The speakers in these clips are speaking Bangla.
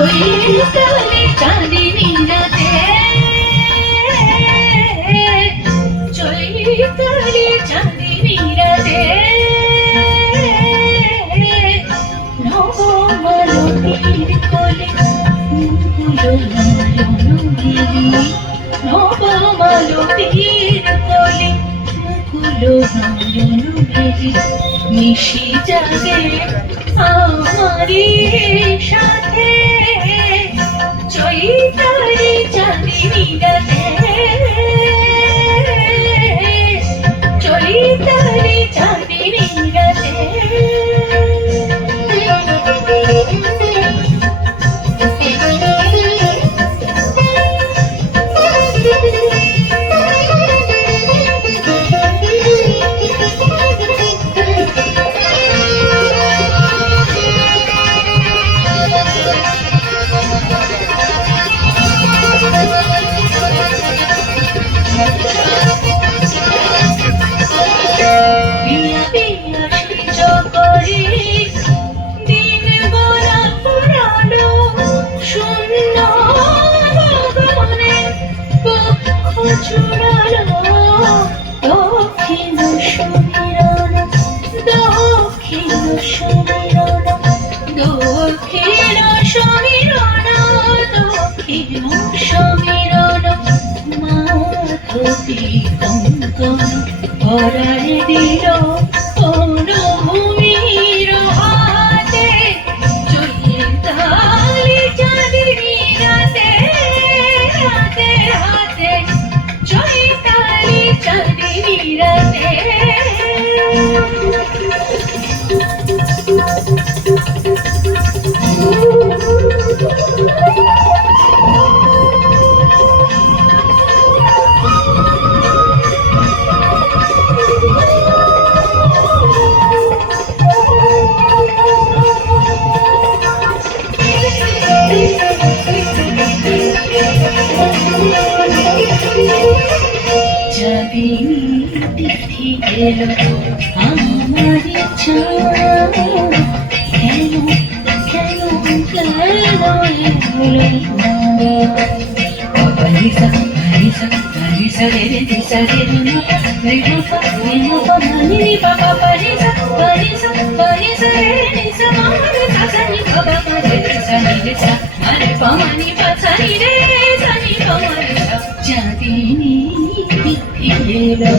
চৈতালি চাঁদিনী রাতে, চৈতালি চাঁদিনী রাতে, নবমালতীর কোলে মুকুল নয়ন গিরি, নবমালতীর কোলে মুকুল নয়ন গিরি, নিশি জাগে আমারি সাথে, চৈতালি চাঁদিনী রাতে, চৈতালি চাঁদিনী রাতে। দক্ষিণ সমীরণ, দক্ষিণ সমীরণ, দক্ষিণ সমীরণ, দক্ষিণ সমীরণ, মাধবী কঙ্কন পরায় দিল অনুভূমির হাতে, চৈতালি চাঁদিনী রাতে, হাতে হাতে, চৈতালি চাঁদিনী রাতে। চাঁদিনী তিথি এলো আমার ইচ্ছা, কেন কেন কেন এলো না। হরিসা হরিসা হরিসা রে রে দিসা রে রে না রে রে পা রে না পা নি নি পা পা হরিসা হরিসা হরিসা রে রে নিসা মা রে সা সা নি পা পা রে রে সা নি রে সা আরে পা মা নি পা সা নি রে সা নি পা মা রে সা। চাঁদিনী তিথি এলো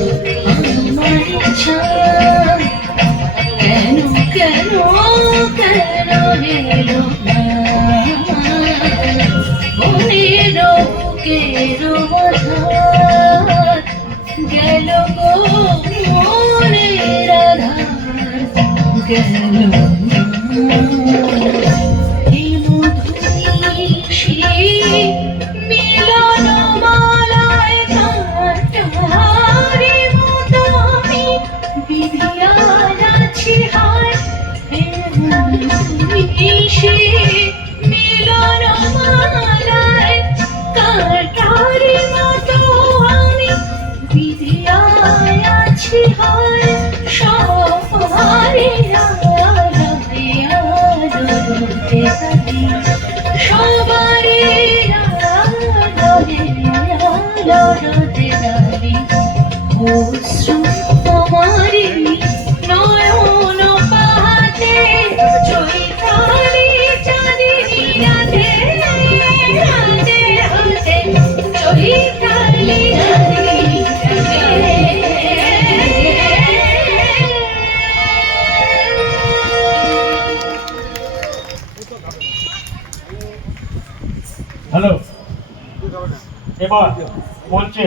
আমার ইচ্ছা, কেন কেন কেন এলো না। মনের বুকের আধার গেল গো, মনের আধার গেল না। এই মধুনিশি মিলন মালায় কাঁটারি মতো আমি বিধিয়া যাচ্ছি হায়, মধুনিশি মিলন মালায় কাঁটারি মতো আমি বিধিয়া যাচ্ছি হায়, সবারই সবারই অশ্রু তোমারি নয়ন পাহাতে, চৈতালি চাঁদিনী রাতে, হাতে হাতে, চৈতালি চাঁদিনী রাতে। হ্যালো, এবার মঞ্চে